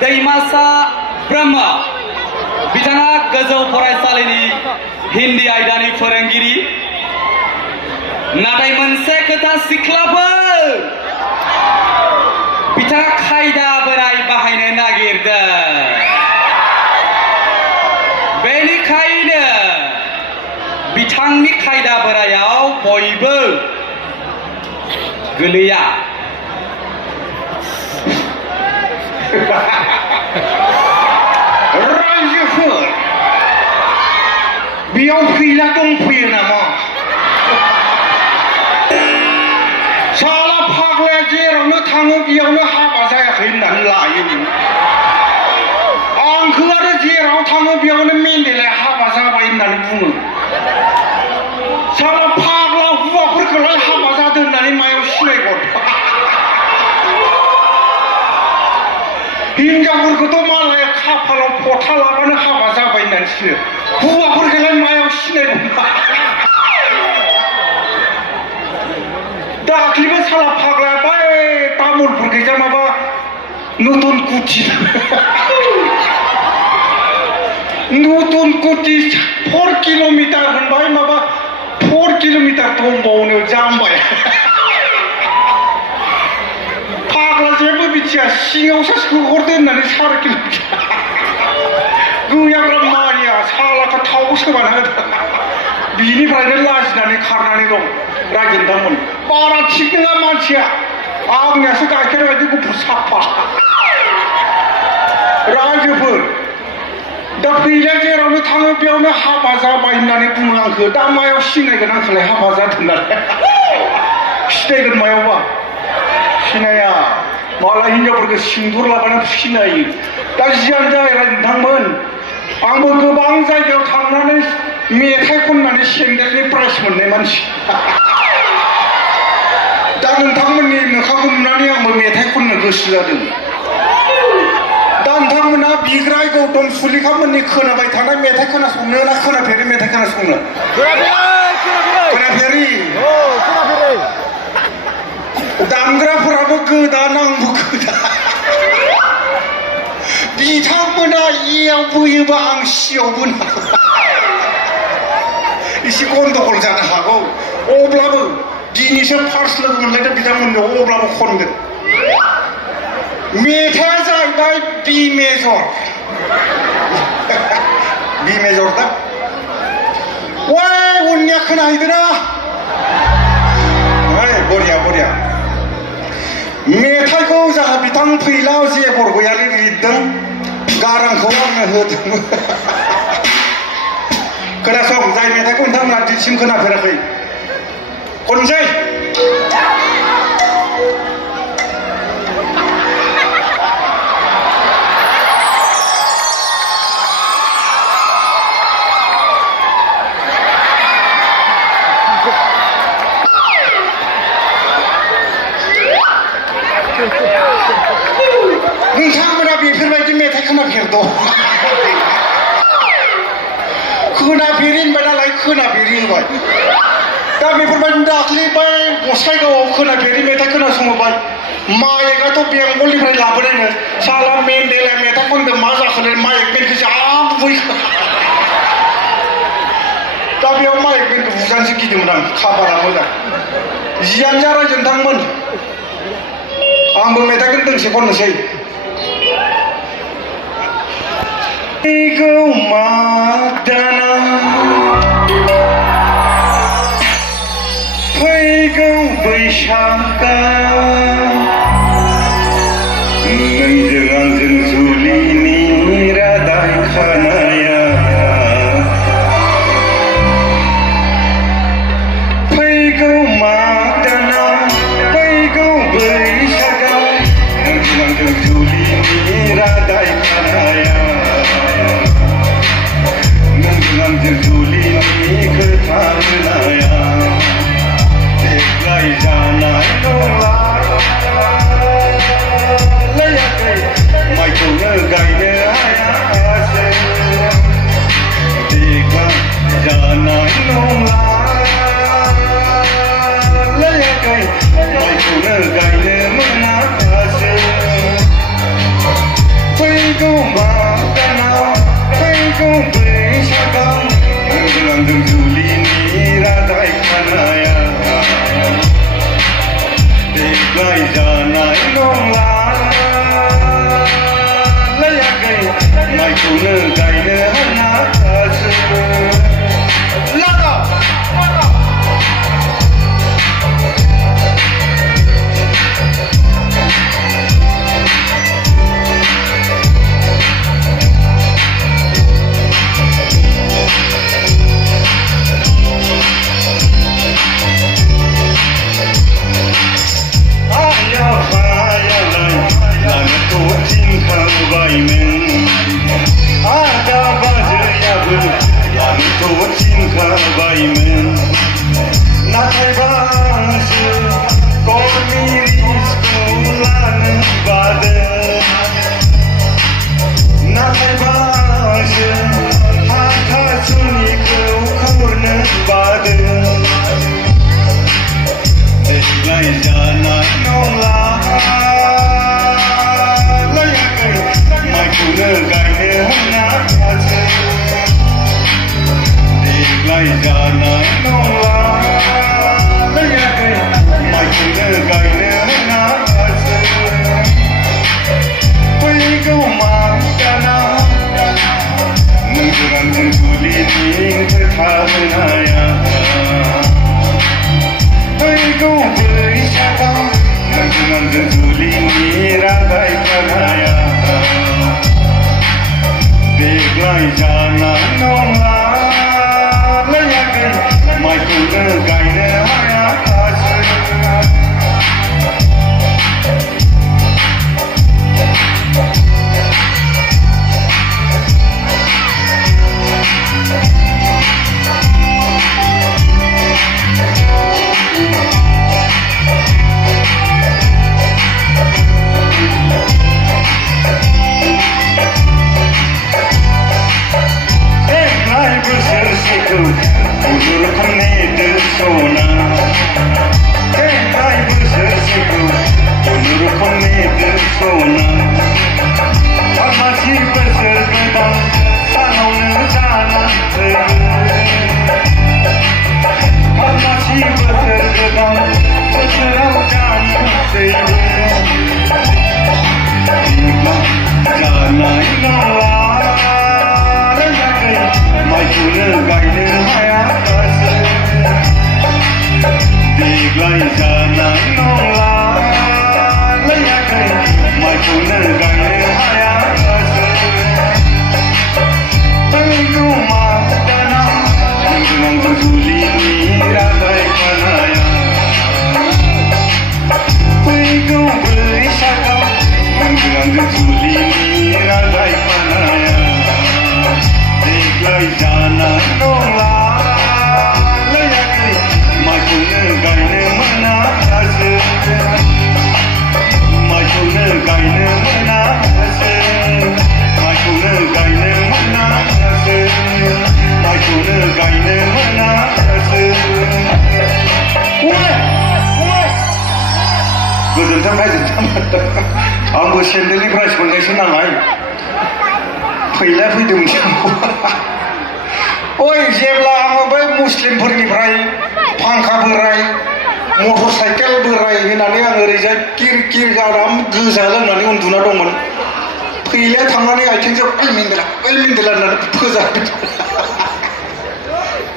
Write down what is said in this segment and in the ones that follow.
दैमासा ब्रह्म बिथाङा गोजौ फरायसालिनि हिन्दी आयदानि फोरोंगिरि नाथाय मोनसे खोथा सिख्लाफोर बिथाङा खायदा बोराय बाहायनो नागिरदों बेनिखायनो बिथांनि खायदा बोरायाव बयबो गोलैया रायजोफोर बेयाव फैला दंफैयो नामा साला फाग्लाया जेरावनो थाङो बेयावनो हाबा जायाखै होननानै लायो आंखौ आरो जेराव थाङो बेयावनो मेन्डेलाया हाबा जाबाय होननानै बुङो साला फाग्ला हौवाफोरखौलाय हाबा जादों होननानै मायाव सिनायगोन हिनजावफोरखौथ' मालाय खाफालाव फथा लाबानो हाबा जाबाय होननानै सिनो हौवाफोरखौलाय मायाव सिनायगोन दाख्लिबो साला फाग्लाया बै तामुलपुर गैजा माबा नतुन कुटि 4 किल'मिटार होनबाय माबा 4 किल'मिटार दंबावनो जामबाय फाग्ला जेबो मिथिया सिङावसो सोहरदो होननानै 4 किल'मिटार गैयाब्रा मानिया सालाखौ थाव सोबाना होदों बिनिफ्रायनो लाजिनानै खारनानै दं रायजोनदांमोन बारा थिग नङा मानसिया आंनियासो गाइखेर बायदि गुफुर साफा रायजोफोर दा फैला जेरावनो थाङो बेयावनो हाबा जाबाय होननानै बुङो आंखौ दा मायाव सिनायगोन आंखौलाय हाबा जादों होननानै सिनायगोन मायावबा सिनाया मालाय हिनजावफोरखौ सिन्दुर लाबानो सिनायो दा जियानो जाहैबाय नोंथांमोन आंबो गोबां जायगायाव थांनानै मेथाइ खननानै सेन्देलनि प्राइज मोननाय मानसि दा नोंथांमोननि मोखांखौ नुनानै आंबो मेथाइ खननो गोसो जादों दा नोंथांमोना बिग्राय गौतम सुलिखामोननि खोनाबाय थानाय मेथाइ खोनासंनो ना खोनाफेरि मेथाइ खोनासंनो खोनाफेरि दामग्राफोराबो गोदान आंबो गोदान बिथांमोना इयाव बोयोबा आं सियाव बोना एसे गन्डगल जानो हागौ अब्लाबो दिनैसो फार्स्ट लोगो मोनलायदों बिथांमोननो अब्लाबो खनगोन मेथाइया जाहैबाय बि मेजर दा वाय उननिया खोनाहैदोंना बरिया मेथाइखौ जाहा बिथां फैला जे बरगयारि लिरदों गारांखौ आंनो होदों खोनासं जाय मेथाइखौ नोंथांमोना दिनैसिम खोनाफेराखै खनसै नोंथांमोना बेफोरबायदि मेथाइ खोनाफेरदों खोनाफेरि होनबाय नालाय खोनाफेरि होबाय दा बेफोरबायदि दाख्लै बै गसाइगावआव खोनाफेरि मेथाइ खोनासंबाय माइकआथ' बेंगलनिफ्राय लाबोनायनो साला मेन्डेला मेथाइ खनदों मा जाखोनो माइक बेनखौ जा बुबै दा बेयाव माइक बेनखौ बुजानोसो गिदोंमोन आं खाफाला मोजां जियानो जा रायजोनथांमोन आंबो मेथाइखौ दोंसे खननोसै फैगौ माग दाना फैगौ बैसागा नोंजों आंजों जुलिनि रादाय खानाया फैगौ माग दाना फैगौ बैसागा नोंजों आंजों जुलिनि रादाय खानाया नोंजों जुलिनि खोथा होनाया देग्लाय जानाय नंला माइखौनो गायनो हायासै लागा आंबो सेन्देलनि प्राइस मोननायसो नालाय फैला फैदोंमोन ओइ जेब्ला आङो बै मुस्लिमफोरनिफ्राय फांखा बोराय मटर साइकेल बोराय होनानै आं ओरैजाय किर किर आराम गोजा लोंनानै उन्दुना दंमोन फैलाया थांनानै आथिंजों ओइ मेन्देला होननानै फोजादों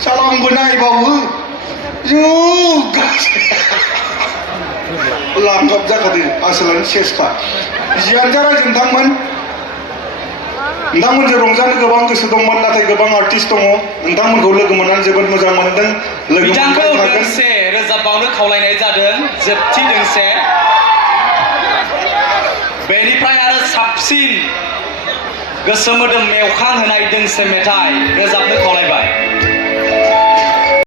साला आंबो नायबावो लांगाब जाखादों आसोलानो सेसखा जियानो जा रायजो नोंथांमोनजों रंजानो गोबां गोसो दंमोन नाथाय गोबां आर्टिस्ट दङ नोंथांमोनखौ लोगो मोननानै जोबोद मोजां मोनदों बिथांखौ दोंसे रोजाबबावनो खावलायनाय जादों जोबथि दोंसे बेनिफ्राय आरो साबसिन गोसो मोदोम मेवखां होनाय दोंसे मेथाइ रोजाबनो खावलायबाय